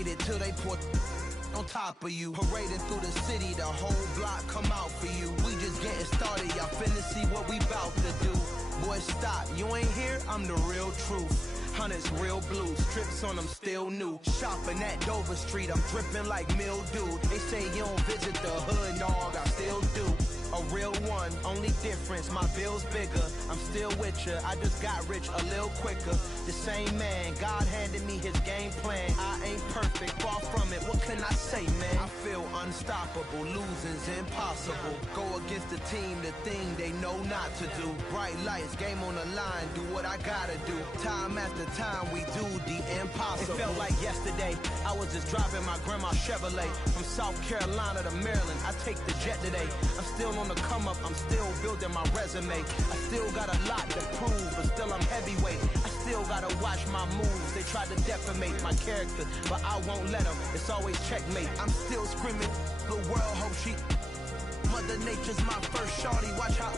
waited till they put on top of you. Parading through the city, the whole block come out for you. We just getting started, y'all finna see what we bout to do. Boy, stop, you ain't here, I'm the real truth. Hunters, real blue, strips on them still new. Shopping at Dover Street, I'm dripping like mildew. They say you don't visit the hood, dog, I still do. A real one, only difference, my bill's bigger. I'm still with ya, I just got rich a little quicker. The same man, God handed me his game plan. I ain't perfect, far from it, what can I say, man? I feel unstoppable, losing's impossible. Go against the team, the thing they know not to do. Bright lights, game on the line, do what I gotta do. Time after time, we do the impossible. It felt like yesterday, I was just driving my grandma's Chevrolet. From South Carolina to Maryland, I take the jet today. I'm still on the come up, I'm still building my resume. I still got a lot to prove, but still I'm heavyweight. I still gotta watch my moves. They try to defamate my character, but I won't let them. It's always checkmate. I'm still screaming, the world hope she. Mother Nature's my first shorty. Watch how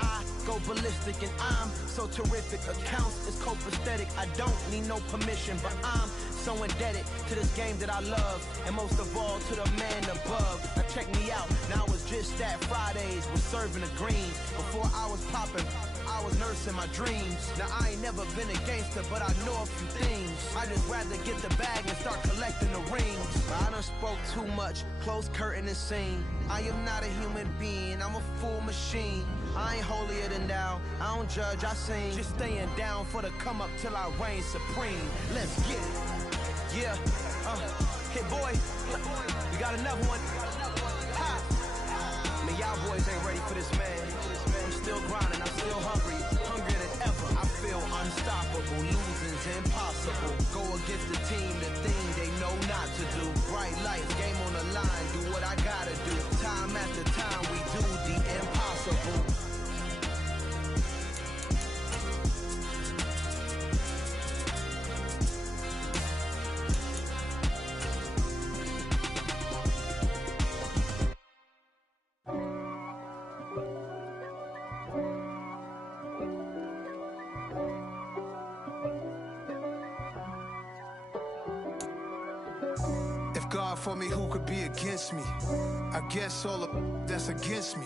I go ballistic, and I'm so terrific. Accounts is copacetic. I don't need no permission, but I'm so indebted to this game that I love, and most of all to the man above. Now check me out, now it's just that Fridays was serving the greens. Before I was popping, I was nursing my dreams. Now I ain't never been a gangster, but I know a few things. I just rather get the bag and start collecting the rings. I done spoke too much, close curtain and scene. I am not a human being, I'm a full machine. I ain't holier than thou, I don't judge, I sing. Just staying down for the come up till I reign supreme. Let's get it. Yeah, hit boy, we got another one. Ha! Man, y'all boys ain't ready for this, man. I'm still grinding, I'm still hungry, hungrier than ever. I feel unstoppable, losing's impossible. Go against the team, the thing they know not to do. Bright lights, game on the line, do what I gotta do. Time after time, we do the impossible. God for me, who could be against me? I guess all of that's against me.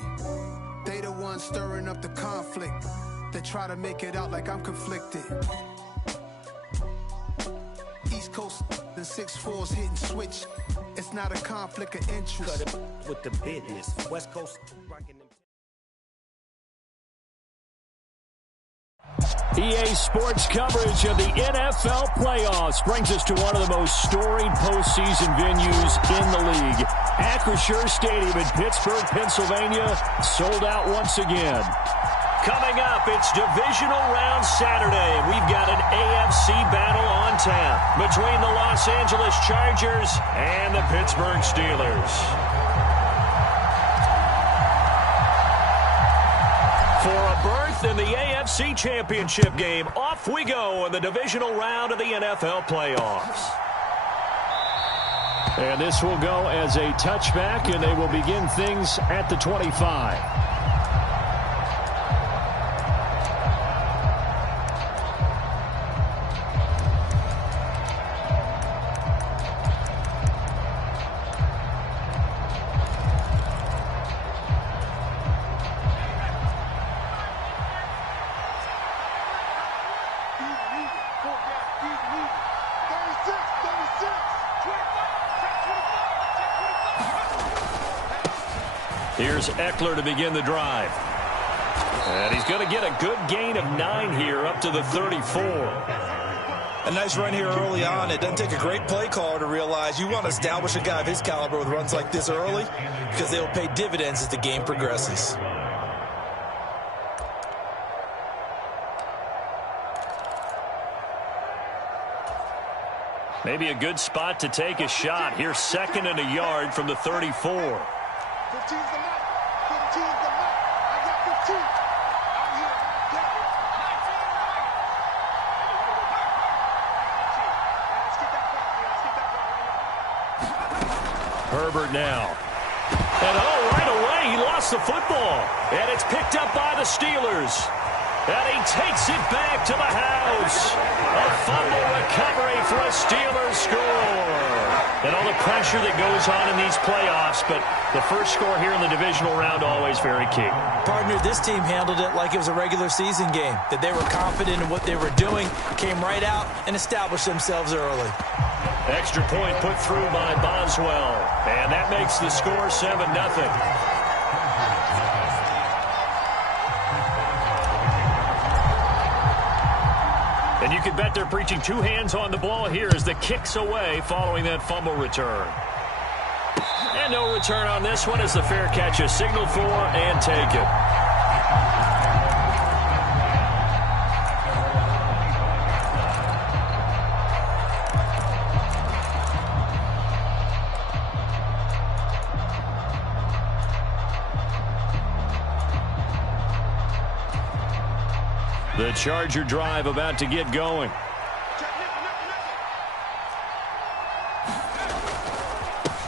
They the ones stirring up the conflict. They try to make it out like I'm conflicted. East Coast and 6'4's hitting switch. It's not a conflict of interest. Cut it with the business. West Coast rocking them. EA Sports coverage of the NFL playoffs brings us to one of the most storied postseason venues in the league. Acrisure Stadium in Pittsburgh, Pennsylvania, sold out once again. Coming up, it's divisional round Saturday, and we've got an AFC battle on tap between the Los Angeles Chargers and the Pittsburgh Steelers. For a berth in the AFC Championship game, off we go in the divisional round of the NFL playoffs. And this will go as a touchback, and they will begin things at the 25. Here's Eckler to begin the drive. And he's going to get a good gain of 9 here up to the 34. A nice run here early on. It doesn't take a great play caller to realize you want to establish a guy of his caliber with runs like this early because they will pay dividends as the game progresses. Maybe a good spot to take a shot. Here's 2nd and a yard from the 34. 15's the mark. 15's the mark. I got 15. I'm here. Herbert now. And right away, he lost the football. And it's picked up by the Steelers. And he takes it back to the house. A fumble recovery for a Steelers score. And all the pressure that goes on in these playoffs, but the first score here in the divisional round always very key. Partner, this team handled it like it was a regular season game, that they were confident in what they were doing, came right out and established themselves early. Extra point put through by Boswell, and that makes the score 7-0. And you can bet they're preaching two hands on the ball here as the kick's away following that fumble return. And no return on this one as the fair catch is signaled for and taken. The Charger drive about to get going.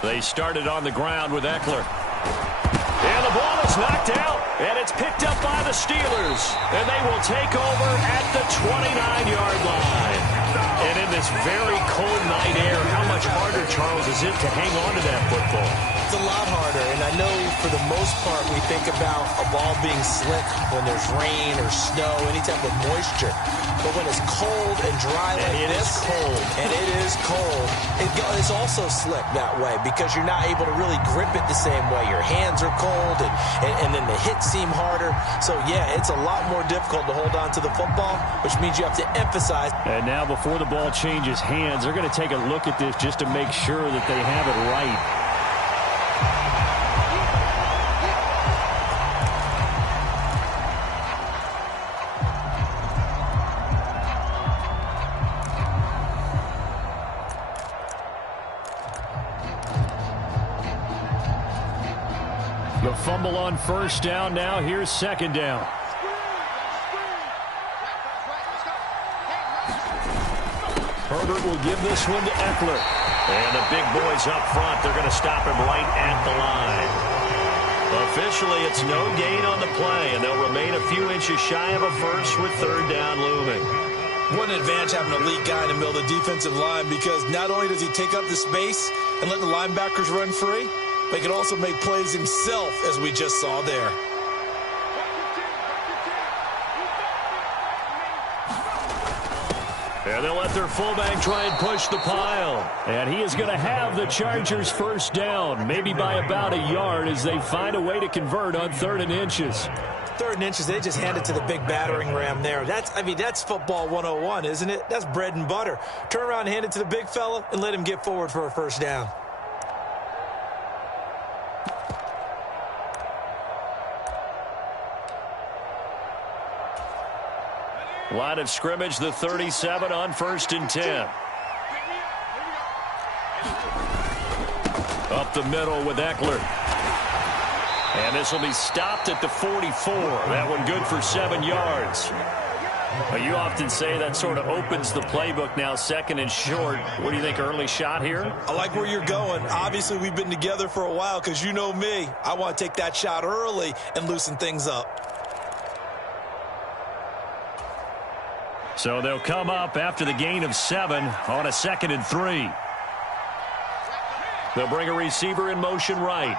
They started on the ground with Eckler. And the ball is knocked out, and it's picked up by the Steelers. And they will take over at the 29-yard line. And in this very cold night air, how much harder, Charles, is it to hang on to that football? It's a lot harder, and I know for the most part we think about a ball being slick when there's rain or snow, any type of moisture. But when it's cold and dry like this, and it is cold, it's also slick that way because you're not able to really grip it the same way. Your hands are cold, and then the hits seem harder. So, yeah, it's a lot more difficult to hold on to the football, which means you have to emphasize. And now before the ball changes hands, they're going to take a look at this just to make sure that they have it right. The fumble on first down. Now here's second down. Herbert will give this one to Eckler. And the big boys up front, they're going to stop him right at the line. Officially, it's no gain on the play, and they'll remain a few inches shy of a first with third down looming. What an advantage having an elite guy in the middle of the defensive line, because not only does he take up the space and let the linebackers run free, but he can also make plays himself, as we just saw there. And they'll let their fullback try and push the pile. And he is going to have the Chargers first down, maybe by about a yard as they find a way to convert on 3rd and inches. 3rd and inches, they just handed to the big battering ram there. That's football 101, isn't it? That's bread and butter. Turn around and hand it to the big fella and let him get forward for a first down. Line of scrimmage, the 37 on 1st and 10. Up the middle with Eckler. And this will be stopped at the 44. That one good for 7 yards. Well, you often say that sort of opens the playbook now, 2nd and short. What do you think, early shot here? I like where you're going. Obviously, we've been together for a while because you know me. I want to take that shot early and loosen things up. So they'll come up after the gain of 7 on a 2nd and 3. They'll bring a receiver in motion right.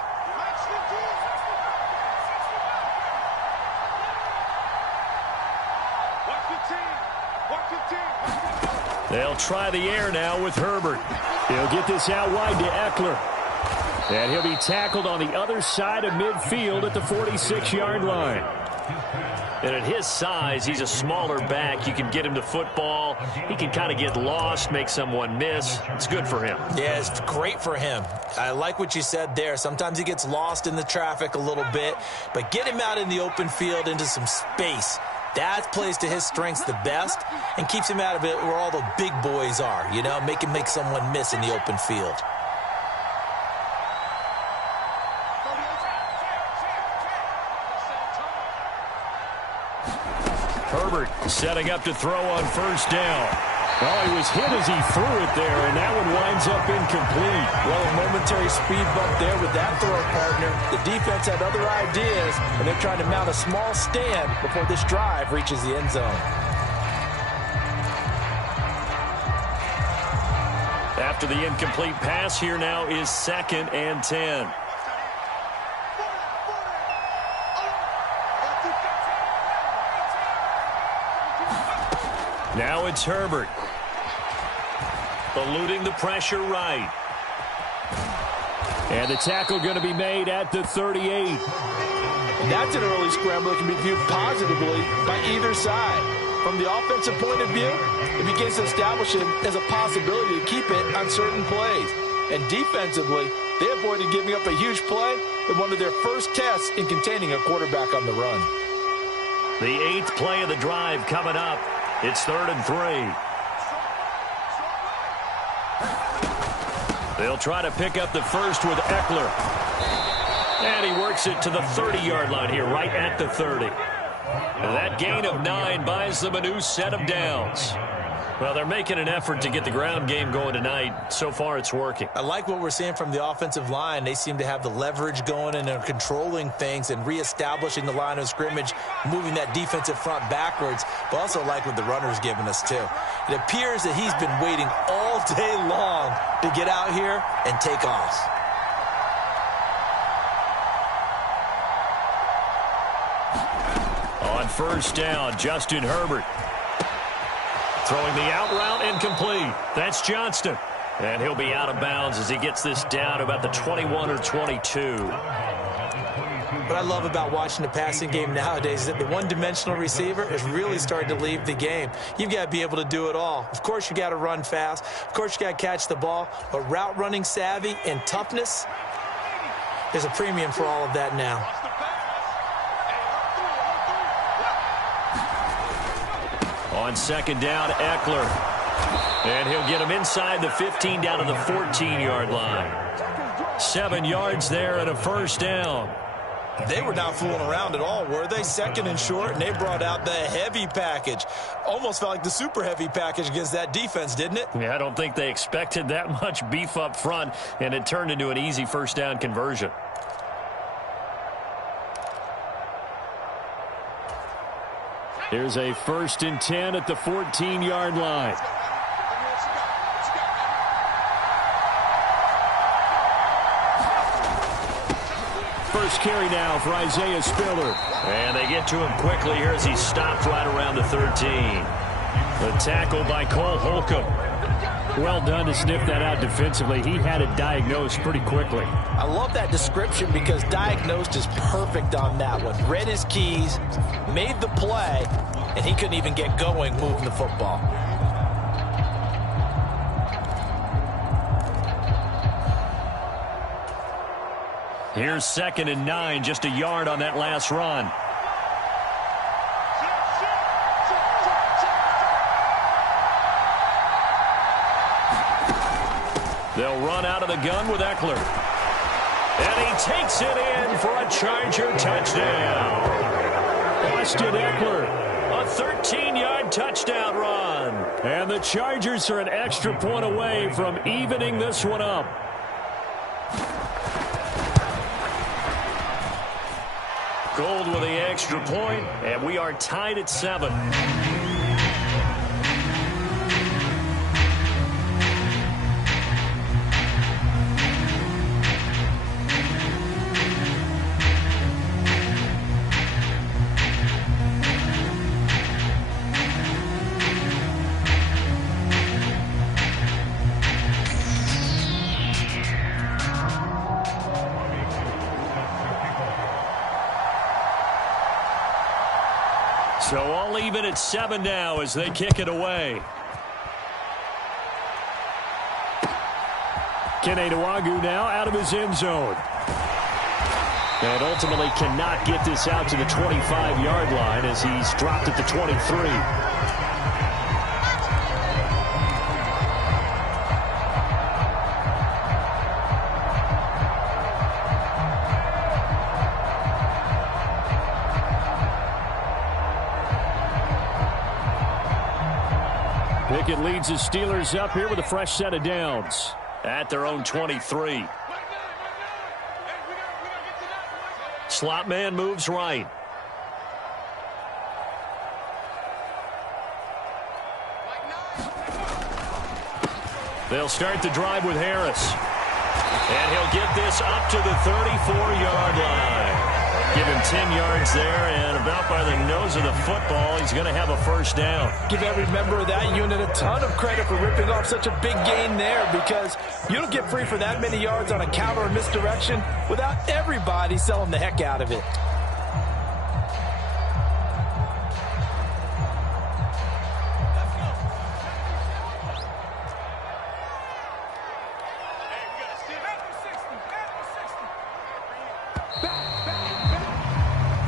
They'll try the air now with Herbert. He'll get this out wide to Eckler. And he'll be tackled on the other side of midfield at the 46-yard line. And at his size, he's a smaller back. You can get him to football. He can kind of get lost, make someone miss. It's good for him. Yeah, it's great for him. I like what you said there. Sometimes he gets lost in the traffic a little bit, but get him out in the open field into some space. That plays to his strengths the best and keeps him out of it where all the big boys are, you know, make him make someone miss in the open field. Herbert setting up to throw on first down. Well, he was hit as he threw it there, and that one winds up incomplete. Well, a momentary speed bump there with that throw, partner. The defense had other ideas, and they're trying to mount a small stand before this drive reaches the end zone. After the incomplete pass, here now is 2nd and 10. Now it's Herbert. Eluding the pressure right. And the tackle going to be made at the 38. That's an early scramble that can be viewed positively by either side. From the offensive point of view, it begins to establish it as a possibility to keep it on certain plays. And defensively, they avoided giving up a huge play in one of their first tests in containing a quarterback on the run. The 8th play of the drive coming up. It's 3rd and 3. They'll try to pick up the first with Eckler. And he works it to the 30-yard line here, right at the 30. That gain of 9 buys them a new set of downs. Well, they're making an effort to get the ground game going tonight. So far, it's working. I like what we're seeing from the offensive line. They seem to have the leverage going and they're controlling things and reestablishing the line of scrimmage, moving that defensive front backwards, but also like what the runner's giving us, too. It appears that he's been waiting all day long to get out here and take off. On first down, Justin Herbert. Throwing the out route incomplete. That's Johnston. And he'll be out of bounds as he gets this down about the 21 or 22. What I love about watching the passing game nowadays is that the one-dimensional receiver is really starting to leave the game. You've got to be able to do it all. Of course, you got to run fast. Of course, you got to catch the ball. But route running savvy and toughness, there's a premium for all of that now. On second down, Eckler. And he'll get him inside the 15 down to the 14-yard line. 7 yards there and a first down. They were not fooling around at all, were they? 2nd and short, and they brought out the heavy package. Almost felt like the super heavy package against that defense, didn't it? Yeah, I don't think they expected that much beef up front, and it turned into an easy first down conversion. Here's a 1st and 10 at the 14-yard line. First carry now for Isaiah Spiller. And they get to him quickly here as he stopped right around the 13. The tackle by Cole Holcomb. Well done to sniff that out defensively. He had it diagnosed pretty quickly. I love that description because diagnosed is perfect on that one. Read his keys, made the play, and he couldn't even get going moving the football. Here's 2nd and 9, just a yard on that last run. They'll run out of the gun with Eckler. And he takes it in for a Charger touchdown. Austin Eckler, a 13-yard touchdown run. And the Chargers are an extra point away from evening this one up. Gold with the extra point, and we are tied at 7. So all even at 7 now as they kick it away. Kene Nwangwu now out of his end zone. And ultimately cannot get this out to the 25-yard line as he's dropped at the 23. Pickett leads his Steelers up here with a fresh set of downs at their own 23. Slot man moves right. They'll start the drive with Harris. And he'll get this up to the 34-yard line. Give him 10 yards there, and about by the nose of the football, he's going to have a first down. Give every member of that unit a ton of credit for ripping off such a big gain there, because you don't get free for that many yards on a counter or misdirection without everybody selling the heck out of it.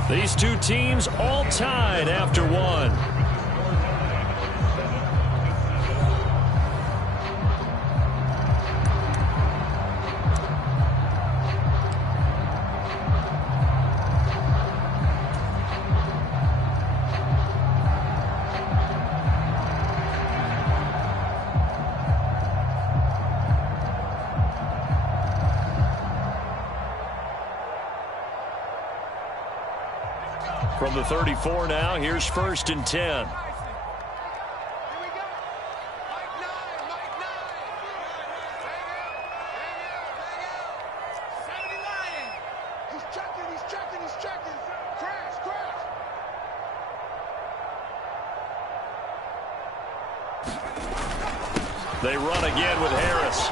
These two teams all tied after one. From the 34 now, here's 1st and 10. They run again with Harris.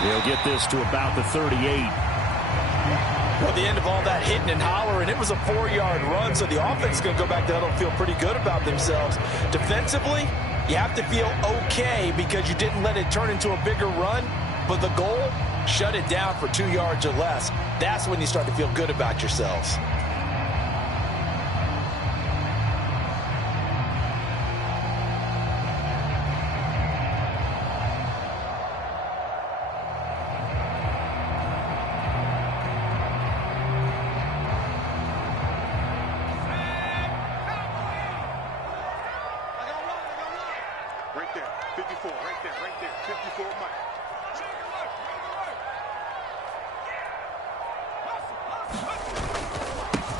He'll get this to about the 38. At the end of all that hitting and hollering, it was a 4-yard run, so the offense is going to go back down and feel pretty good about themselves. Defensively, you have to feel okay because you didn't let it turn into a bigger run, but the goal, shut it down for 2 yards or less. That's when you start to feel good about yourselves.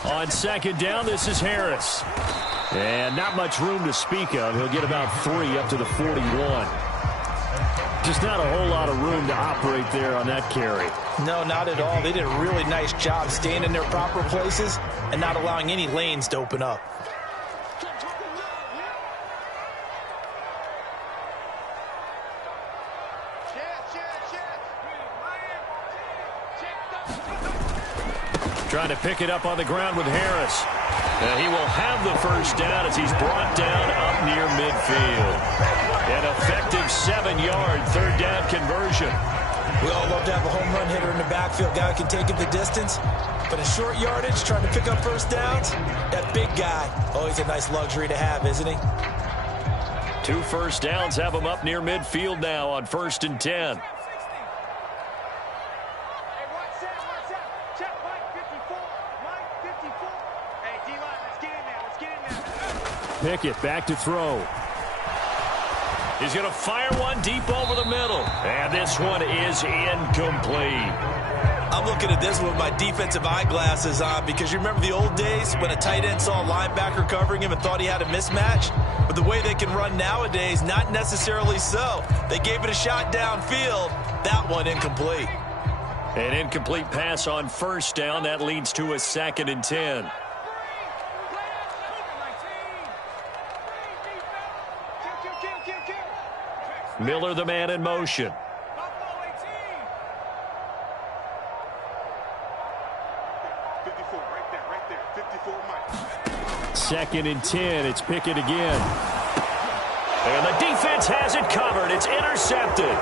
On 2nd down, this is Harris. And not much room to speak of. He'll get about 3 up to the 41. Just not a whole lot of room to operate there on that carry. No, not at all. They did a really nice job staying in their proper places and not allowing any lanes to open up. Trying to pick it up on the ground with Harris. And he will have the first down as he's brought down up near midfield. An effective 7-yard 3rd down conversion. We all love to have a home run hitter in the backfield. Guy can take it the distance. But in short yardage, trying to pick up first downs, that big guy, always a nice luxury to have, isn't he? 2 first downs have him up near midfield now on 1st and 10. Pickett back to throw. He's going to fire one deep over the middle. And this one is incomplete. I'm looking at this with my defensive eyeglasses on because you remember the old days when a tight end saw a linebacker covering him and thought he had a mismatch? But the way they can run nowadays, not necessarily so. They gave it a shot downfield. That one incomplete. An incomplete pass on 1st down. That leads to a 2nd and 10. Miller, the man in motion. 2nd and 10. It's Pickett again. And the defense has it covered. It's intercepted.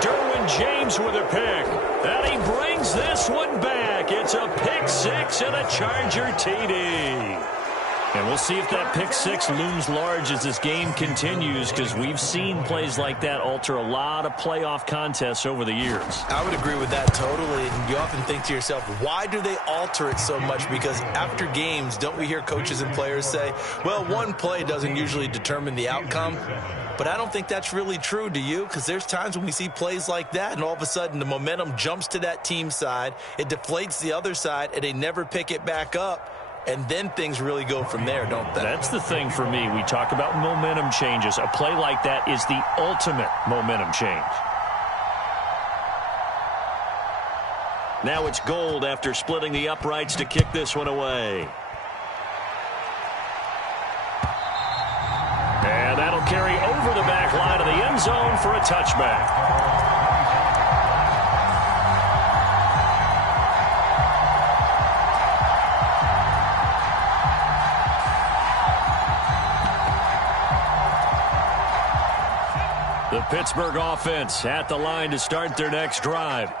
Derwin James with a pick. And he brings this one back. It's a pick 6 and a Charger TD. And we'll see if that pick 6 looms large as this game continues, because we've seen plays like that alter a lot of playoff contests over the years. I would agree with that totally. And you often think to yourself, why do they alter it so much? Because after games, don't we hear coaches and players say, well, one play doesn't usually determine the outcome? But I don't think that's really true, do you? Because there's times when we see plays like that, and all of a sudden the momentum jumps to that team side, it deflates the other side, and they never pick it back up. and then things really go from there, don't they? That's the thing for me. We talk about momentum changes. A play like that is the ultimate momentum change. Now it's Gold after splitting the uprights to kick this one away. And that'll carry over the back line of the end zone for a touchback. The Pittsburgh offense at the line to start their next drive.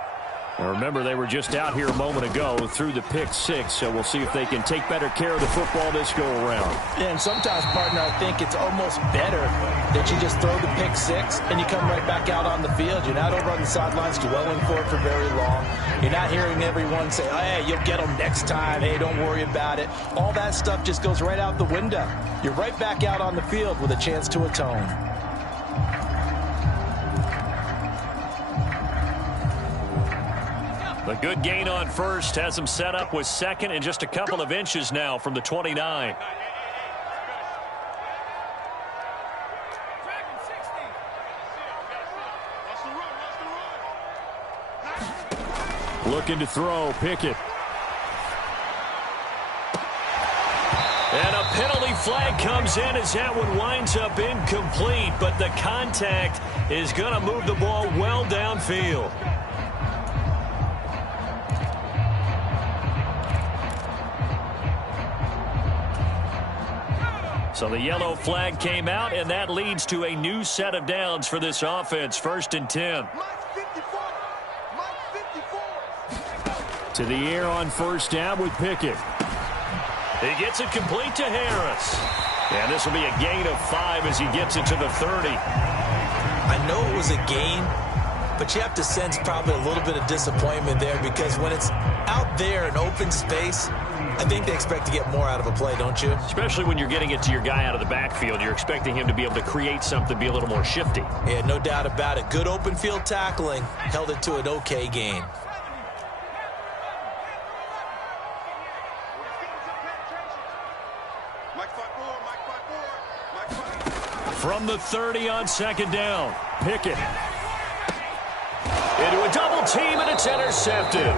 Now remember, they were just out here a moment ago through the pick six, so we'll see if they can take better care of the football this go-around. Yeah, and sometimes, partner, I think it's almost better that you just throw the pick six and you come right back out on the field. You're not over on the sidelines dwelling for it for very long. You're not hearing everyone say, oh, hey, you'll get them next time. Hey, don't worry about it. All that stuff just goes right out the window. You're right back out on the field with a chance to atone. A good gain on first has him set up with second and just a couple of inches now from the 29. Looking to throw, Pickett. And a penalty flag comes in as that one winds up incomplete, but the contact is going to move the ball well downfield. So the yellow flag came out, and that leads to a new set of downs for this offense. 1st and 10. To the air on first down with Pickett. He gets it complete to Harris. And this will be a gain of 5 as he gets it to the 30. I know it was a gain, but you have to sense probably a little bit of disappointment there, because when it's out there in open space, I think they expect to get more out of a play, don't you? Especially when you're getting it to your guy out of the backfield. You're expecting him to be able to create something, be a little more shifty. Yeah, no doubt about it. Good open field tackling held it to an okay gain. From the 30 on second down, Pickett. Into a double team, and it's intercepted.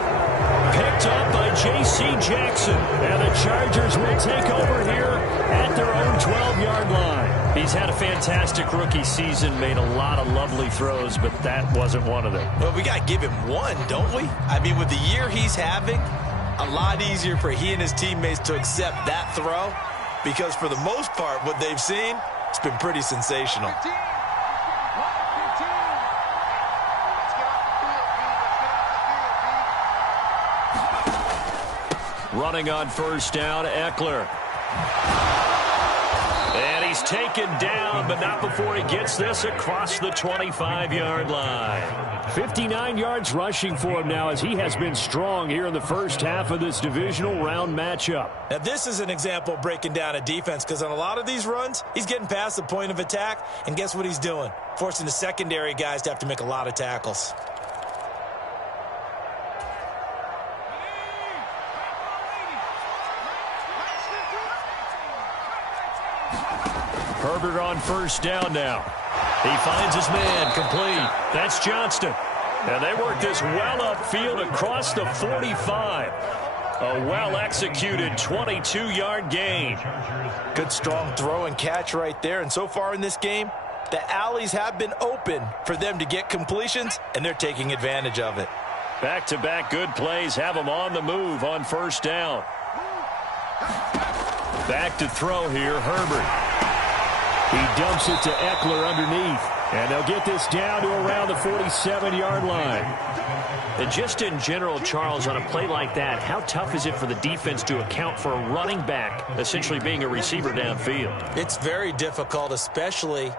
Picked up by J.C. Jackson. And the Chargers will take over here at their own 12-yard line. He's had a fantastic rookie season, made a lot of lovely throws, but that wasn't one of them. Well, we got to give him one, don't we? I mean, with the year he's having, a lot easier for he and his teammates to accept that throw, because for the most part, what they've seen, it's been pretty sensational. Running on first down, Eckler. And he's taken down, but not before he gets this across the 25-yard line. 59 yards rushing for him now, as he has been strong here in the first half of this divisional round matchup. Now, this is an example of breaking down a defense, because on a lot of these runs, he's getting past the point of attack, and guess what he's doing? Forcing the secondary guys to have to make a lot of tackles. Herbert on first down now. He finds his man, complete. That's Johnston. And they work this well upfield across the 45. A well-executed 22-yard gain. Good strong throw and catch right there. And so far in this game, the alleys have been open for them to get completions, and they're taking advantage of it. Back-to-back good plays have them on the move on first down. Back to throw here, Herbert. He dumps it to Eckler underneath. And they'll get this down to around the 47-yard line. And just in general, Charles, on a play like that, how tough is it for the defense to account for a running back essentially being a receiver downfield? It's very difficult, especially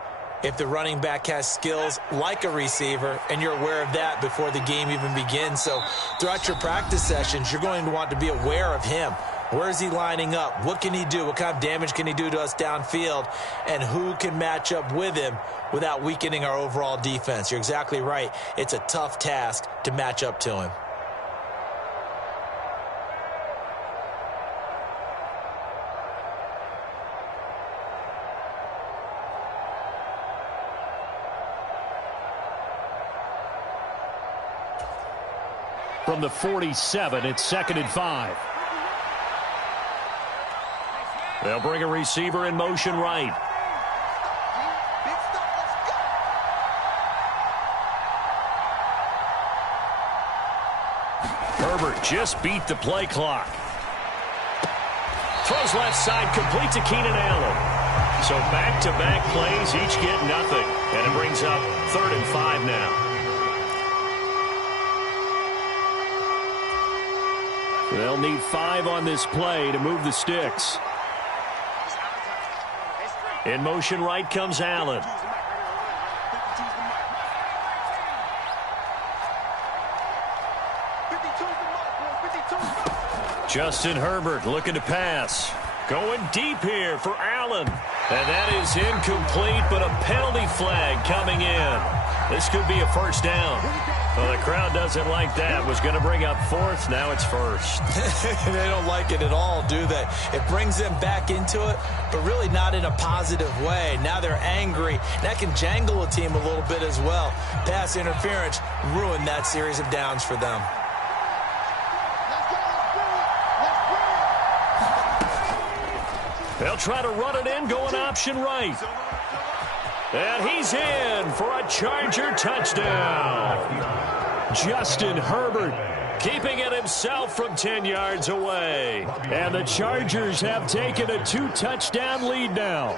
if the running back has skills like a receiver, and you're aware of that before the game even begins. So throughout your practice sessions, you're going to want to be aware of him. Where is he lining up? What can he do? What kind of damage can he do to us downfield? And who can match up with him without weakening our overall defense? You're exactly right. It's a tough task to match up to him. from the 47. It's 2nd and 5. They'll bring a receiver in motion right. Herbert just beat the play clock. Throws left side, complete to Keenan Allen. So back-to-back plays, each get nothing. And it brings up 3rd and 5 now. They'll need 5 on this play to move the sticks. In motion right comes Allen. Justin Herbert looking to pass. Going deep here for Allen. And that is incomplete, but a penalty flag coming in. This could be a first down. Well, the crowd doesn't like that. Was going to bring up 4th. Now it's 1st. They don't like it at all, do they? It brings them back into it, but really not in a positive way. Now they're angry. That can jangle a team a little bit as well. Pass interference ruined that series of downs for them. They'll try to run it in, going option right. And he's in for a Charger touchdown. Justin Herbert keeping it himself from 10 yards away. And the Chargers have taken a 2-touchdown lead now.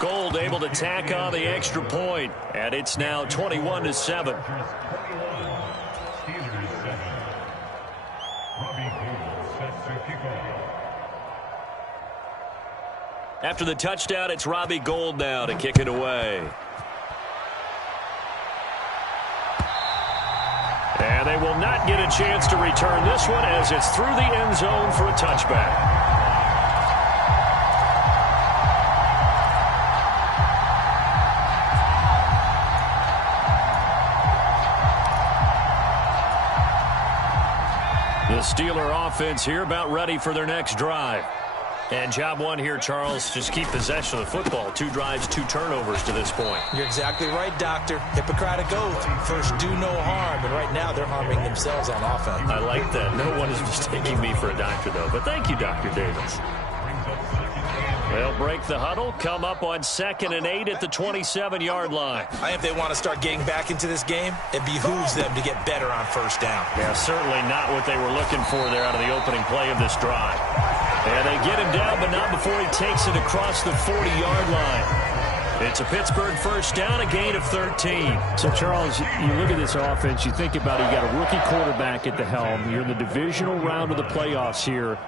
Gold able to tack on the extra point. And it's now 21-7. After the touchdown, it's Robbie Gould now to kick it away. And they will not get a chance to return this one as it's through the end zone for a touchback. The Steeler offense here about ready for their next drive. And job one here, Charles, just keep possession of the football. 2 drives, 2 turnovers to this point. You're exactly right, Doctor. Hippocratic oath. First, do no harm. And right now, they're harming themselves on offense. I like that. No one is mistaking me for a doctor, though. But thank you, Dr. Davis. They'll break the huddle, come up on 2nd and 8 at the 27-yard line. I think if they want to start getting back into this game, it behooves them to get better on first down. Yeah, certainly not what they were looking for there out of the opening play of this drive. And they get him down, but not before he takes it across the 40-yard line. It's a Pittsburgh first down, a gain of 13. So, Charles, you look at this offense, you think about it, you got a rookie quarterback at the helm. You're in the divisional round of the playoffs here.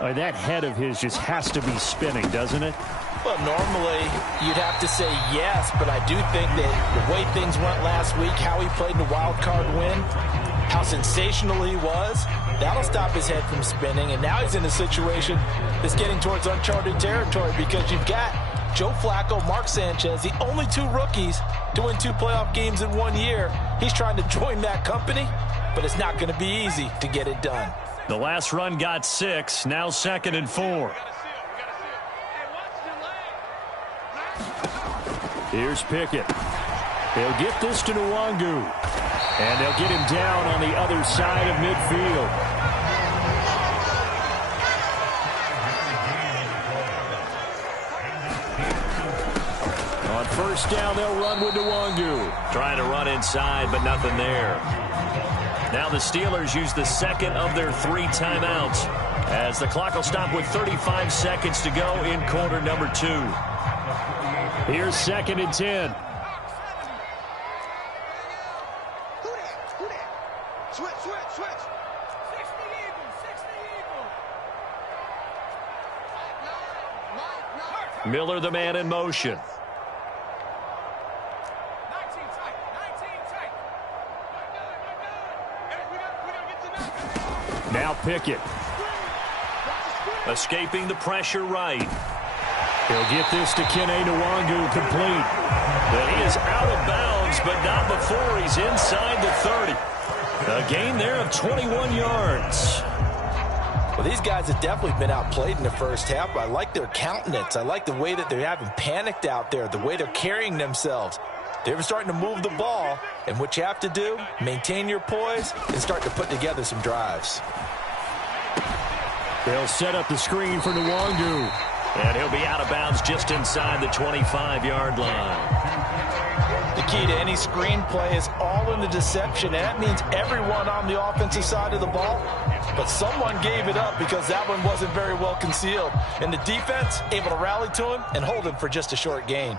That head of his just has to be spinning, doesn't it? Well, normally you'd have to say yes, but I do think that the way things went last week, how he played in the wild card win, how sensational he was, that'll stop his head from spinning. And now he's in a situation that's getting towards uncharted territory because you've got Joe Flacco, Mark Sanchez, the only 2 rookies to win 2 playoff games in 1 year. He's trying to join that company, but it's not going to be easy to get it done. The last run got 6, now 2nd and 4. Here's Pickett. They'll get this to Nwangu. And they'll get him down on the other side of midfield. On first down, they'll run with Nwangu. Trying to run inside, but nothing there. Now the Steelers use the 2nd of their 3 timeouts as the clock will stop with 35 seconds to go in quarter number 2. Here's 2nd and 10. Miller, the man in motion. Now Pickett. Escaping the pressure right. He'll get this to Kene Nwangu complete. But he is out of bounds, but not before he's inside the 30. A gain there of 21 yards. Well, these guys have definitely been outplayed in the first half, but I like their countenance. I like the way that they haven't panicked out there, the way they're carrying themselves. They're starting to move the ball, and what you have to do, maintain your poise and start to put together some drives. They'll set up the screen for Nwangu, and he'll be out of bounds just inside the 25-yard line. The key to any screen play is all in the deception, and that means everyone on the offensive side of the ball, but someone gave it up because that one wasn't very well concealed. And the defense able to rally to him and hold him for just a short gain.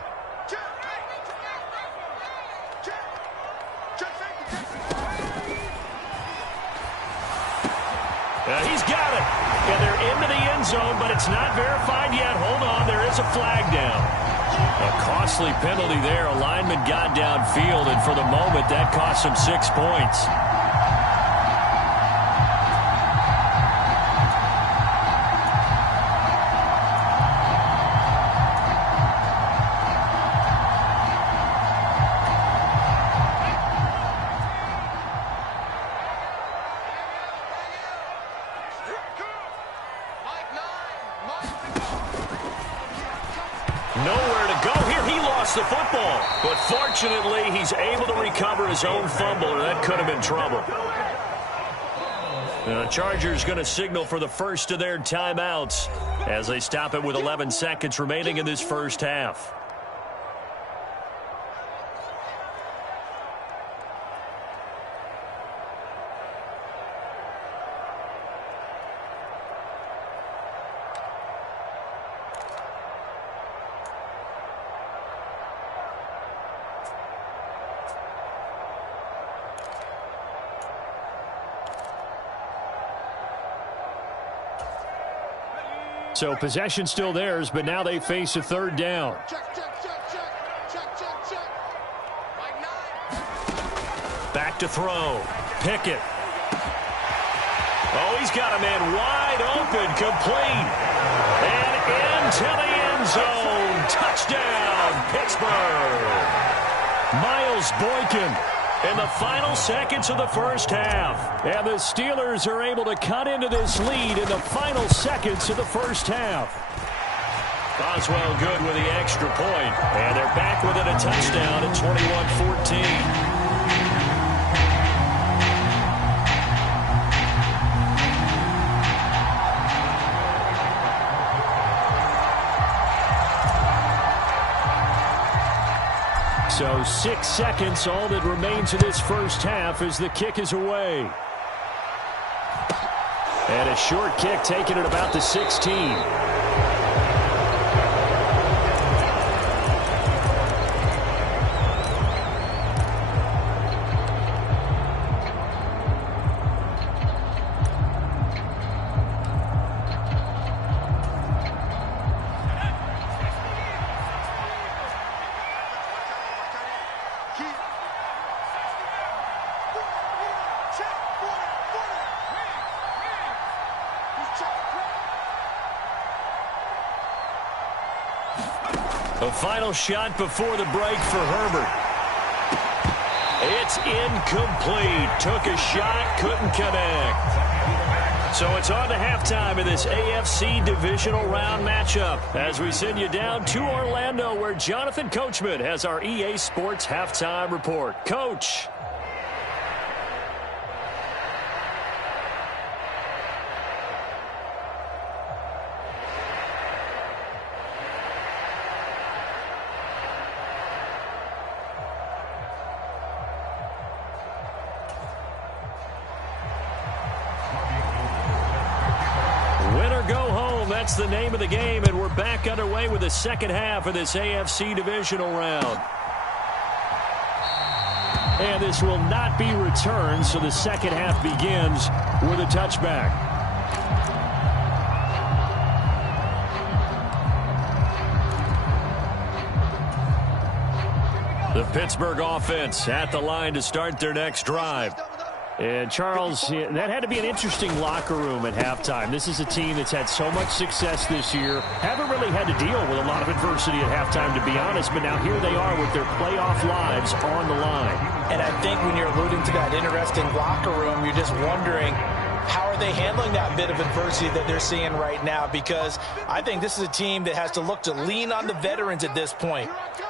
He's got it. And they're into the end zone, but it's not verified yet. Hold on, there is a flag down. A costly penalty there. A lineman got downfield, and for the moment, that cost him 6 points. The football, but fortunately he's able to recover his own fumble, or that could have been trouble. The Chargers going to signal for the first of their timeouts as they stop it with 11 seconds remaining in this first half. So possession still theirs, but now they face a third down. Back to throw. Pickett. Oh, he's got a man wide open, complete. And into the end zone. Touchdown, Pittsburgh. Miles Boykin in the final seconds of the first half. And the Steelers are able to cut into this lead in the final seconds of the first half. Boswell good with the extra point. And they're back within a touchdown at 21-14. So 6 seconds, all that remains in this first half as the kick is away. And a short kick taken at about the 16. A final shot before the break for Herbert. It's incomplete. Took a shot, couldn't connect. So it's on to halftime of this AFC divisional round matchup as we send you down to Orlando where Jonathan Coachman has our EA Sports halftime report. Coach. That's the name of the game, and we're back underway with the second half of this AFC divisional round. And this will not be returned, so the second half begins with a touchback. The Pittsburgh offense at the line to start their next drive. And, Charles, that had to be an interesting locker room at halftime. This is a team that's had so much success this year. Haven't really had to deal with a lot of adversity at halftime, to be honest. But now here they are with their playoff lives on the line. And I think when you're alluding to that interesting locker room, you're just wondering, how are they handling that bit of adversity that they're seeing right now? Because I think this is a team that has to look to lean on the veterans at this point.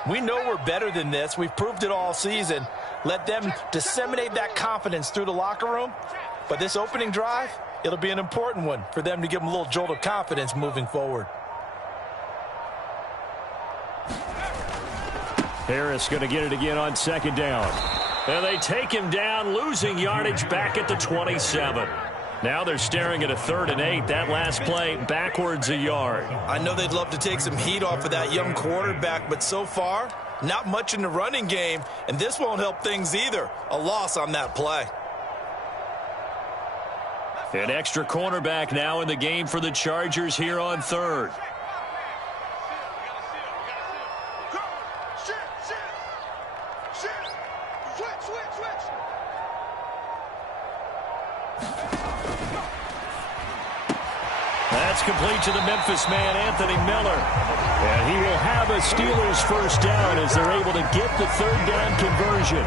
We know we're better than this. We've proved it all season. Let them disseminate that confidence through the locker room. But this opening drive, it'll be an important one for them to give them a little jolt of confidence moving forward. Harris going to get it again on second down. And they take him down, losing yardage back at the 27. Now they're staring at a 3rd and 8. That last play backwards a yard. I know they'd love to take some heat off of that young quarterback, but so far, not much in the running game, and this won't help things either. A loss on that play. An extra cornerback now in the game for the Chargers here on 3rd. That's complete to the Memphis man, Anthony Miller. And he will have a Steelers first down as they're able to get the 3rd down conversion.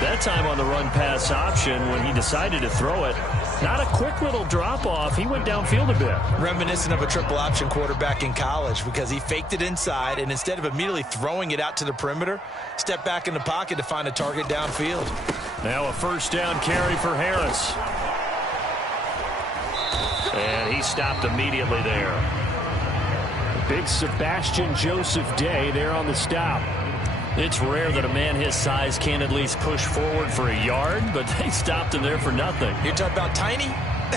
That time on the run-pass option when he decided to throw it. Not a quick little drop-off. He went downfield a bit. Reminiscent of a triple-option quarterback in college because he faked it inside, and instead of immediately throwing it out to the perimeter, stepped back in the pocket to find a target downfield. Now a first down carry for Harris. And he stopped immediately there. Big Sebastian Joseph Day there on the stop. It's rare that a man his size can at least push forward for a yard, but they stopped him there for nothing. You're talking about Tiny?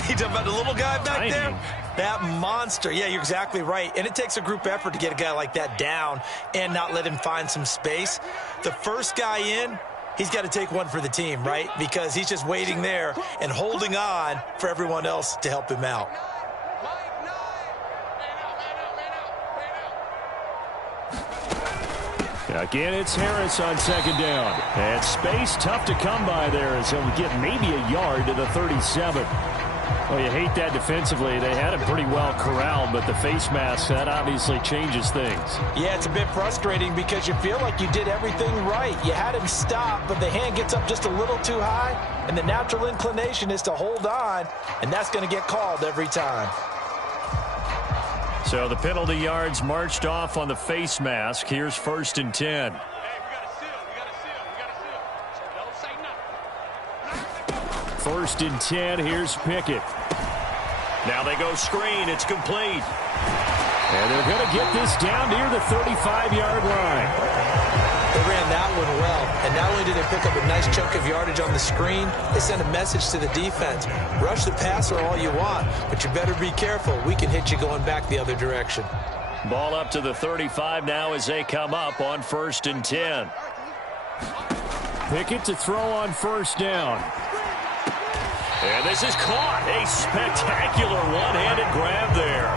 You're talking about the little guy back Tiny. there? That monster. Yeah, you're exactly right. And it takes a group effort to get a guy like that down and not let him find some space. The first guy in, he's got to take one for the team, right? Because he's just waiting there and holding on for everyone else to help him out. Again, it's Harris on second down. And space tough to come by there as he'll get maybe a yard to the 37. Well, you hate that defensively. They had him pretty well corralled, but the face mask, that obviously changes things. Yeah, it's a bit frustrating because you feel like you did everything right. You had him stop, but the hand gets up just a little too high, and the natural inclination is to hold on, and that's going to get called every time. So the penalty yards marched off on the face mask. Here's 1st and 10. First and 10. Here's Pickett. Now they go screen. It's complete. And they're going to get this down near the 35-yard line. They ran that one well, and not only did they pick up a nice chunk of yardage on the screen, they sent a message to the defense. Rush the passer all you want, but you better be careful. We can hit you going back the other direction. Ball up to the 35 now as they come up on 1st and 10. Pickett to throw on 1st down. And this is caught. A spectacular one-handed grab there.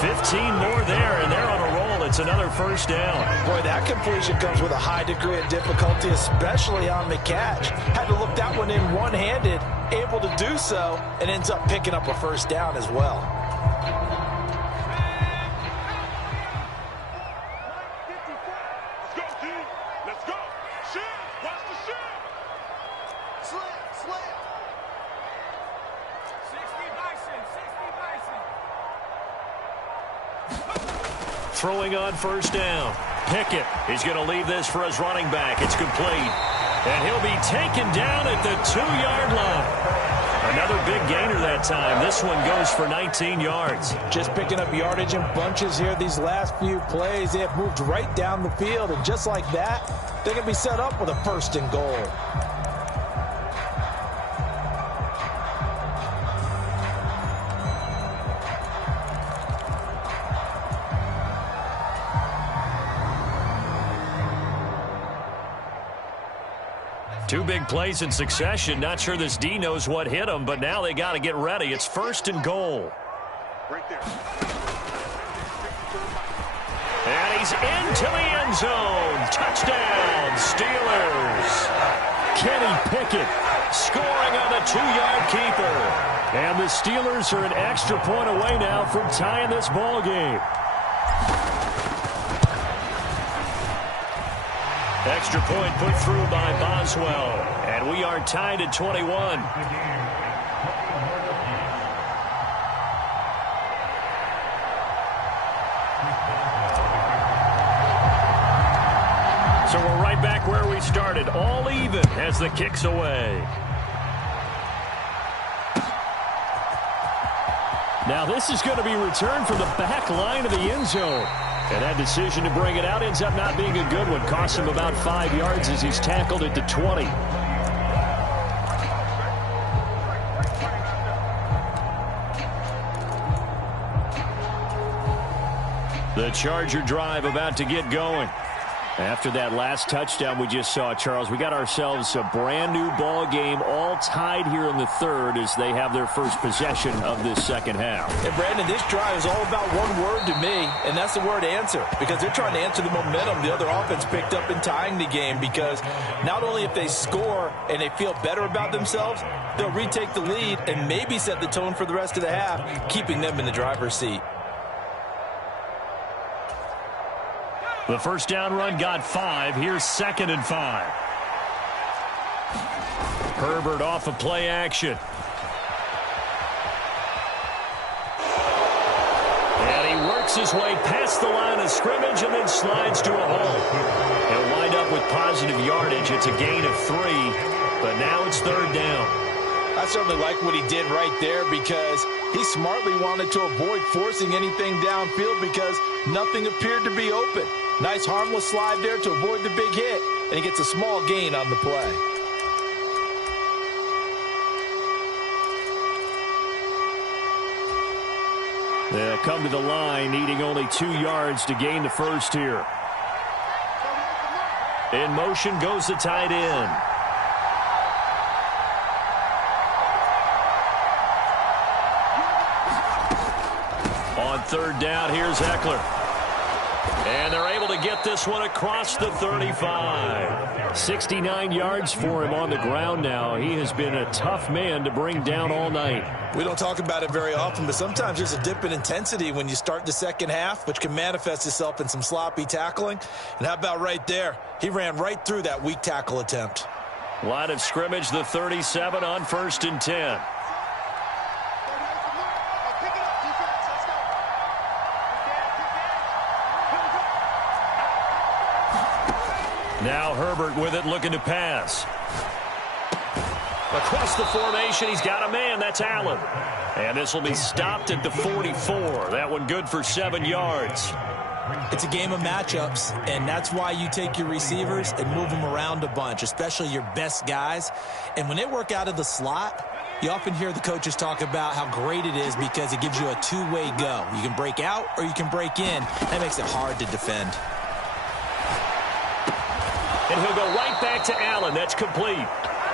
15 more there, and they're on a roll. It's another 1st down. Boy, that completion comes with a high degree of difficulty, especially on the catch. Had to look that one in one-handed, able to do so, and ends up picking up a 1st down as well. Let's go. Shoot. Watch the shoot. Slam. 60 Bison. Throwing on 1st down. Pickett, he's going to leave this for his running back. It's complete. And he'll be taken down at the 2-yard line. Another big gainer that time. This one goes for 19 yards. Just picking up yardage in bunches here these last few plays. They have moved right down the field, and just like that, they're going to be set up with a 1st and goal. Two big plays in succession. Not sure this D knows what hit him, but now they got to get ready. It's 1st and goal. Right there. And he's into the end zone. Touchdown, Steelers. Kenny Pickett scoring on the 2-yard keeper. And the Steelers are an extra point away now from tying this ball game. Extra point put through by Boswell. And we are tied at 21. So we're right back where we started, all even as the kick's away. Now this is going to be returned from the back line of the end zone. And that decision to bring it out ends up not being a good one. Costs him about 5 yards as he's tackled at the 20. The Charger drive about to get going. After that last touchdown we just saw, Charles, we got ourselves a brand new ball game, all tied here in the third as they have their first possession of this second half. And Brandon, this drive is all about one word to me, and that's the word answer, because they're trying to answer the momentum the other offense picked up in tying the game, because not only if they score and they feel better about themselves, they'll retake the lead and maybe set the tone for the rest of the half, keeping them in the driver's seat. The first down run got 5. Here's 2nd and 5. Herbert off of play action. And he works his way past the line of scrimmage and then slides to a hole. He'll wind up with positive yardage. It's a gain of 3, but now it's 3rd down. I certainly like what he did right there because he smartly wanted to avoid forcing anything downfield because nothing appeared to be open. Nice harmless slide there to avoid the big hit, and he gets a small gain on the play. They'll come to the line, needing only 2 yards to gain the first here. In motion goes the tight end. On 3rd down, here's Eckler. And they're able to get this one across the 35. 69 yards for him on the ground now. He has been a tough man to bring down all night. We don't talk about it very often, but sometimes there's a dip in intensity when you start the second half, which can manifest itself in some sloppy tackling. And how about right there? He ran right through that weak tackle attempt. Line of scrimmage, the 37 on 1st and 10. Now Herbert with it, looking to pass. Across the formation, he's got a man. That's Allen. And this will be stopped at the 44. That one good for 7 yards. It's a game of matchups, and that's why you take your receivers and move them around a bunch, especially your best guys. And when they work out of the slot, you often hear the coaches talk about how great it is because it gives you a two-way go. You can break out or you can break in. That makes it hard to defend. And he'll go right back to Allen. That's complete.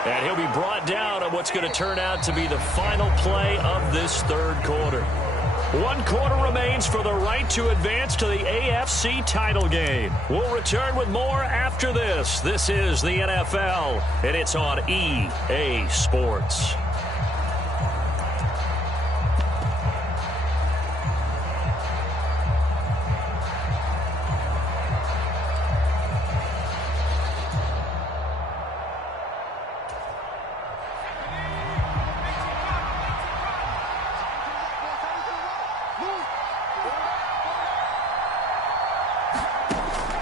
And he'll be brought down on what's going to turn out to be the final play of this third quarter. 1 quarter remains for the right to advance to the AFC title game. We'll return with more after this. This is the NFL, and it's on EA Sports.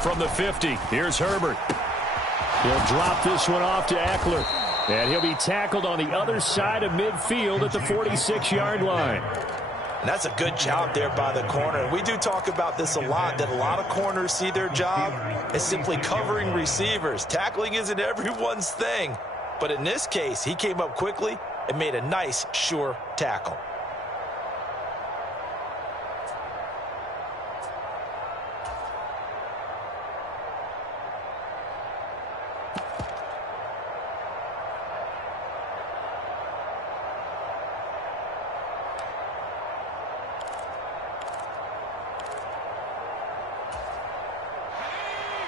From the 50, here's Herbert. He'll drop this one off to Eckler. And he'll be tackled on the other side of midfield at the 46-yard line. And that's a good job there by the corner. We do talk about this a lot, that a lot of corners see their job as simply covering receivers. Tackling isn't everyone's thing. But in this case, he came up quickly and made a nice, sure tackle.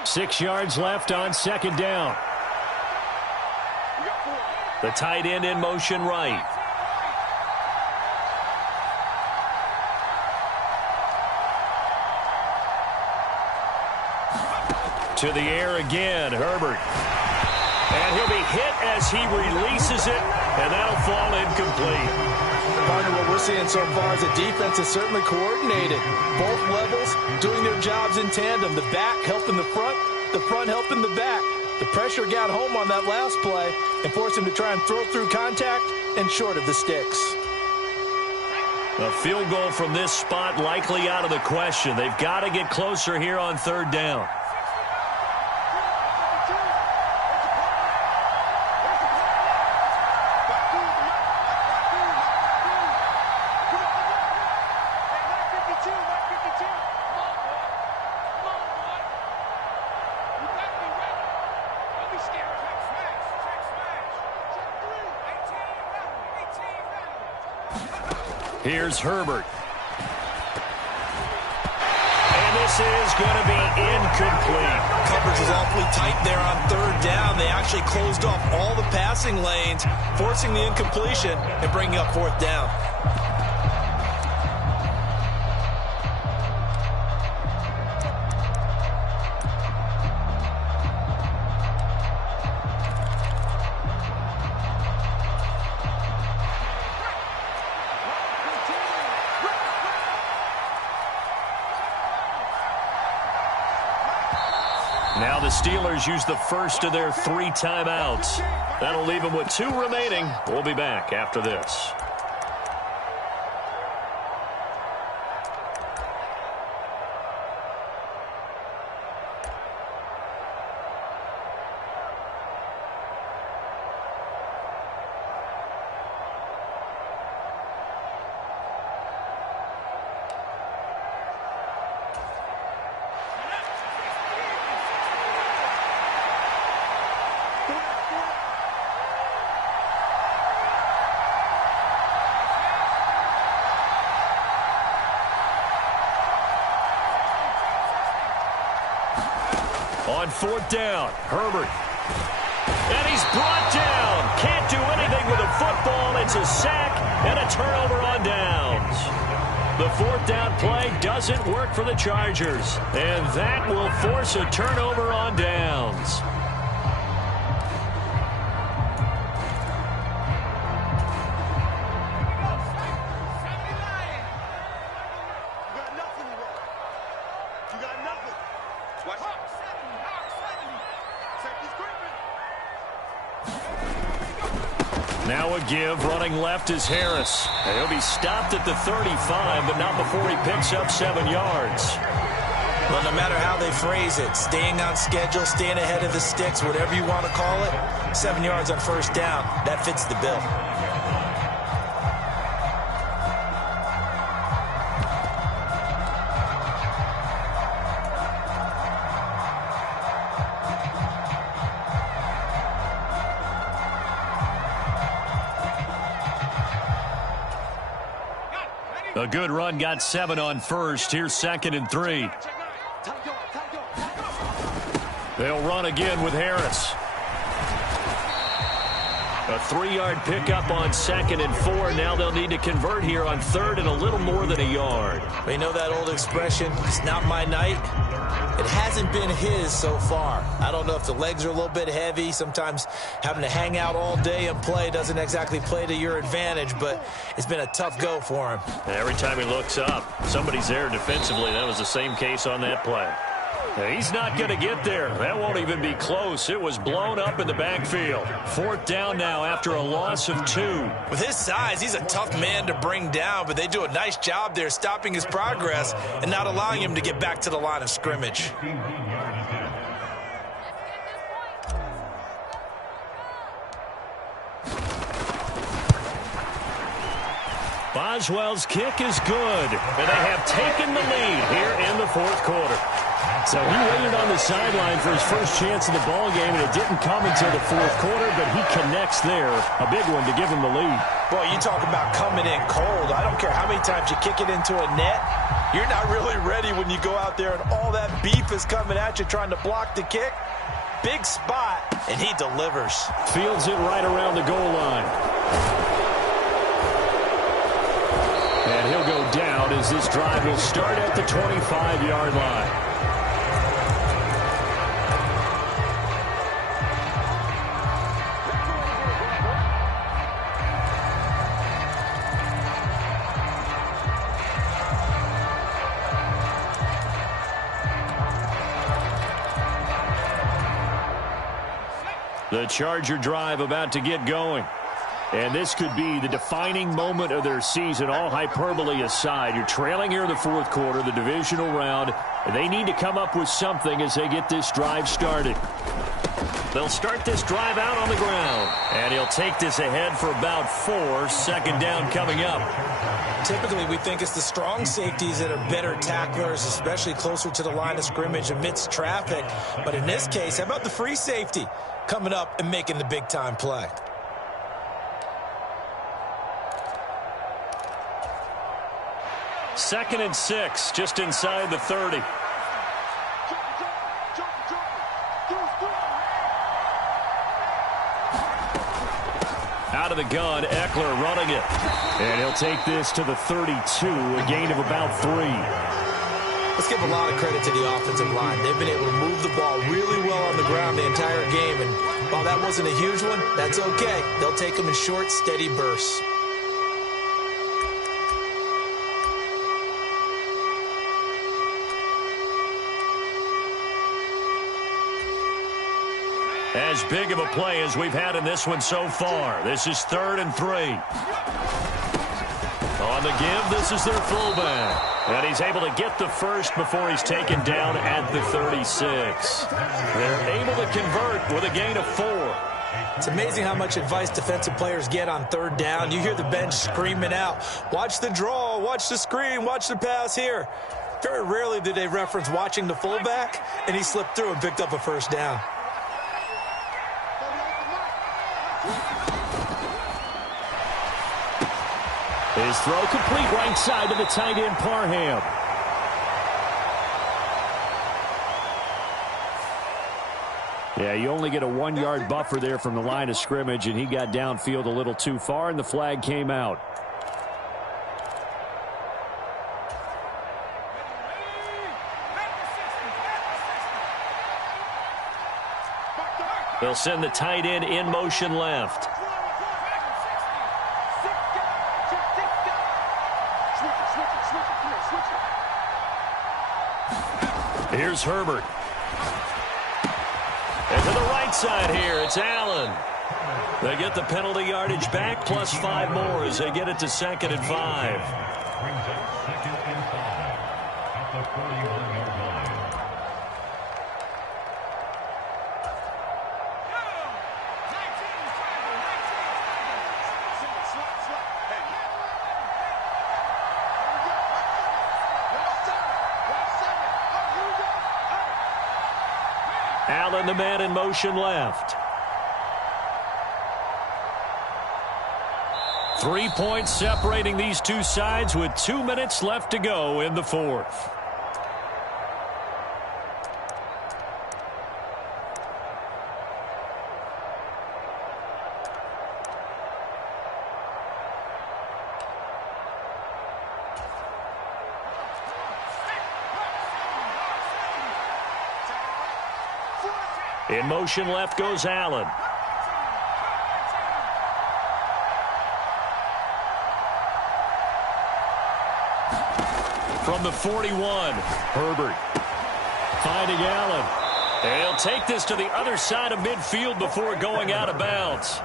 Six yards left on second down. The tight end in motion right. To the air again, Herbert. And he'll be hit as he releases it, and that'll fall incomplete. Partner, what we're seeing so far is the defense is certainly coordinated. Both levels doing their jobs in tandem. The back helping the front, the front helping the back. The pressure got home on that last play and forced him to try and throw through contact and short of the sticks. A field goal from this spot likely out of the question. They've got to get closer here on third down. Here's Herbert. And this is going to be incomplete. Coverage was awfully tight there on third down. They actually closed off all the passing lanes, forcing the incompletion and bringing up fourth down. Now the Steelers use the first of their 3 timeouts. That'll leave them with 2 remaining. We'll be back after this. On fourth down, Herbert. And he's brought down. Can't do anything with a football. It's a sack and a turnover on downs. The fourth down play doesn't work for the Chargers. And that will force a turnover on downs. Now a give, running left is Harris. And he'll be stopped at the 35, but not before he picks up 7 yards. Well, no matter how they phrase it, staying on schedule, staying ahead of the sticks, whatever you want to call it, 7 yards on first down, that fits the bill. A good run got 7 on first. Here's 2nd and 3. They'll run again with Harris. A 3-yard pickup on 2nd and 4. Now they'll need to convert here on 3rd and a little more than a yard. You know that old expression, it's not my night? It hasn't been his so far. I don't know if the legs are a little bit heavy. Sometimes having to hang out all day and play doesn't exactly play to your advantage, but it's been a tough go for him. And every time he looks up, somebody's there defensively. That was the same case on that play. Now, he's not going to get there. That won't even be close. It was blown up in the backfield. 4th down now after a loss of 2. With his size, he's a tough man to bring down, but they do a nice job there stopping his progress and not allowing him to get back to the line of scrimmage. Boswell's kick is good, and they have taken the lead here in the 4th quarter. So he waited on the sideline for his first chance of the ball game, and it didn't come until the 4th quarter, but he connects there. A big one to give him the lead. Boy, you talk about coming in cold. I don't care how many times you kick it into a net. You're not really ready when you go out there and all that beef is coming at you trying to block the kick. Big spot, and he delivers. Fields it right around the goal line. And he'll go down as this drive will start at the 25-yard line. The Charger drive about to get going. And this could be the defining moment of their season, all hyperbole aside. You're trailing here in the fourth quarter, the divisional round. And they need to come up with something as they get this drive started. They'll start this drive out on the ground. And he'll take this ahead for about 4. Second down coming up. Typically, we think it's the strong safeties that are better tacklers, especially closer to the line of scrimmage amidst traffic. But in this case, how about the free safety coming up and making the big-time play? Second and 6, just inside the 30. Out of the gun, Ekeler running it. And he'll take this to the 32, a gain of about 3. Let's give a lot of credit to the offensive line. They've been able to move the ball really well on the ground the entire game. And while that wasn't a huge one, that's okay. They'll take them in short, steady bursts. As big of a play as we've had in this one so far. This is 3rd and 3. On the give, this is their fullback. And he's able to get the first before he's taken down at the 36. They're able to convert with a gain of 4. It's amazing how much advice defensive players get on 3rd down. You hear the bench screaming out, watch the draw, watch the screen, watch the pass here. Very rarely do they reference watching the fullback, and he slipped through and picked up a first down. His throw complete right side to the tight end, Parham. Yeah, you only get a 1-yard buffer there from the line of scrimmage, and he got downfield a little too far, and the flag came out. They'll send the tight end in motion left. Here's Herbert. And to the right side here, it's Allen. They get the penalty yardage back, plus 5 more as they get it to 2nd and 5. Allen, the man in motion left. 3 points separating these two sides with 2 minutes left to go in the 4th. In motion left goes Allen. From the 41, Herbert finding Allen. And he'll take this to the other side of midfield before going out of bounds.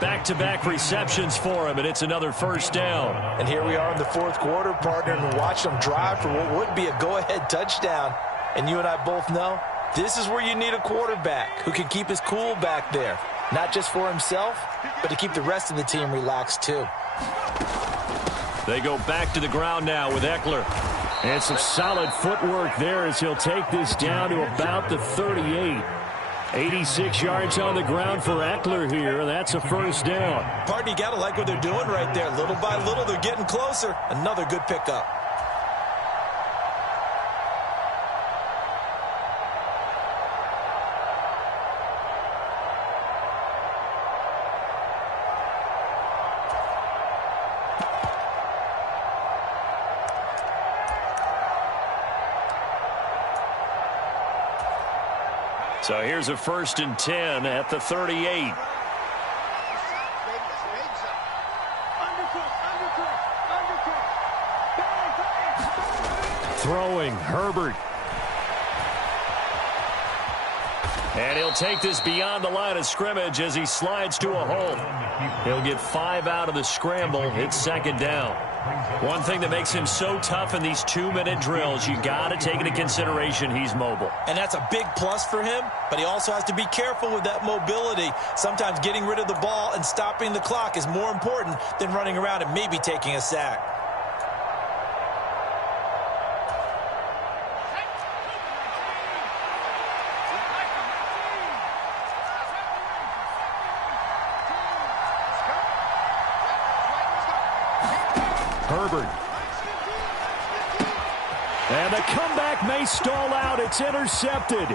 Back-to-back receptions for him, and it's another first down. And here we are in the 4th quarter, partner, and watch them drive for what would be a go-ahead touchdown. And you and I both know this is where you need a quarterback who can keep his cool back there. Not just for himself, but to keep the rest of the team relaxed too. They go back to the ground now with Ekeler. And some solid footwork there as he'll take this down to about the 38. 86 yards on the ground for Ekeler here. That's a first down. Partner, you got to like what they're doing right there. Little by little, they're getting closer. Another good pickup. So here's a 1st and 10 at the 38. Throwing, Herbert. And he'll take this beyond the line of scrimmage as he slides to a hole. He'll get 5 out of the scramble. It's second down. One thing that makes him so tough in these 2-minute drills, you got to take into consideration he's mobile. And that's a big plus for him, but he also has to be careful with that mobility. Sometimes getting rid of the ball and stopping the clock is more important than running around and maybe taking a sack. Herbert. And the comeback may stall out. It's intercepted.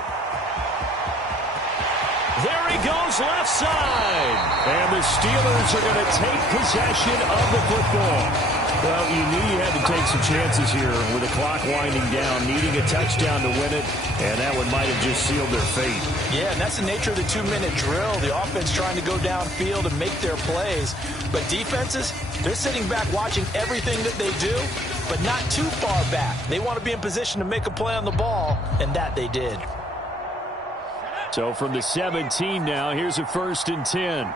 There he goes, left side. And the Steelers are going to take possession of the football. Well, you knew you had to take some chances here with the clock winding down, needing a touchdown to win it, and that one might have just sealed their fate. Yeah, and that's the nature of the 2-minute drill. The offense trying to go downfield and make their plays. But defenses, they're sitting back watching everything that they do, but not too far back. They want to be in position to make a play on the ball, and that they did. So from the 17 now, here's a 1st and 10.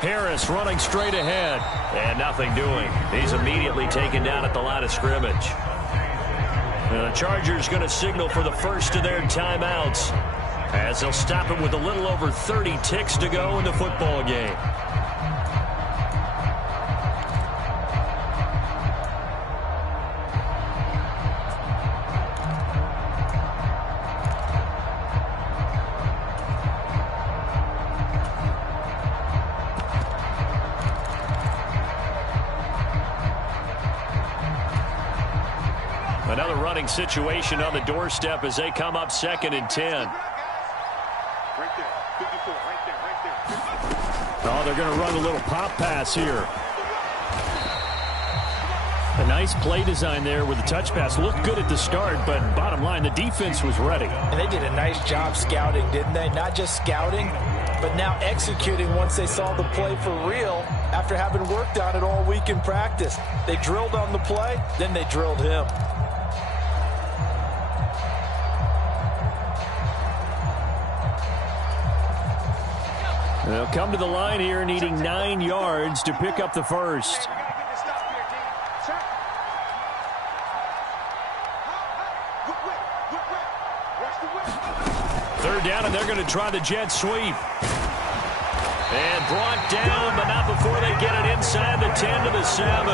Harris running straight ahead, and nothing doing. He's immediately taken down at the line of scrimmage. The Chargers going to signal for the first of their timeouts as they'll stop him with a little over 30 ticks to go in the football game. Another running situation on the doorstep as they come up 2nd and 10. Oh, they're going to run a little pop pass here. A nice play design there with the touch pass. Looked good at the start, but bottom line, the defense was ready. And they did a nice job scouting, didn't they? Not just scouting, but now executing once they saw the play for real after having worked on it all week in practice. They drilled on the play, then they drilled him. They'll come to the line here needing 9 yards to pick up the first. Third down, and they're going to try the jet sweep. And brought down, but not before they get it inside the 10 to the 7.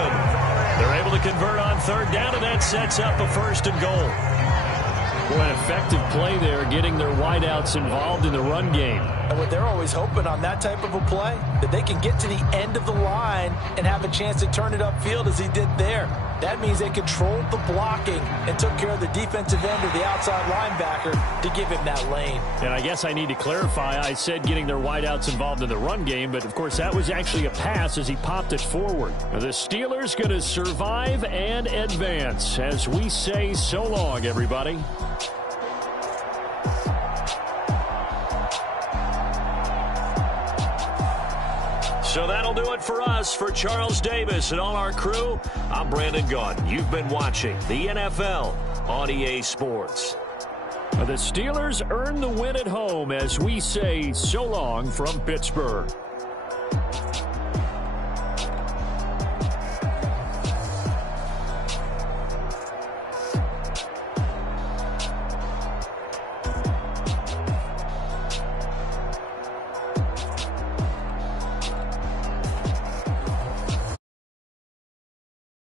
They're able to convert on third down, and that sets up a 1st and goal. Boy, an effective play there, getting their wideouts involved in the run game. And what they're always hoping on that type of a play, that they can get to the end of the line and have a chance to turn it upfield as he did there. That means they controlled the blocking and took care of the defensive end of the outside linebacker to give him that lane. And I guess I need to clarify, I said getting their wideouts involved in the run game, but of course that was actually a pass as he popped it forward. The Steelers going to survive and advance as we say so long, everybody. So that'll do it for us. For Charles Davis and all our crew, I'm Brandon Gaudin. You've been watching the NFL on EA Sports. The Steelers earn the win at home as we say so long from Pittsburgh.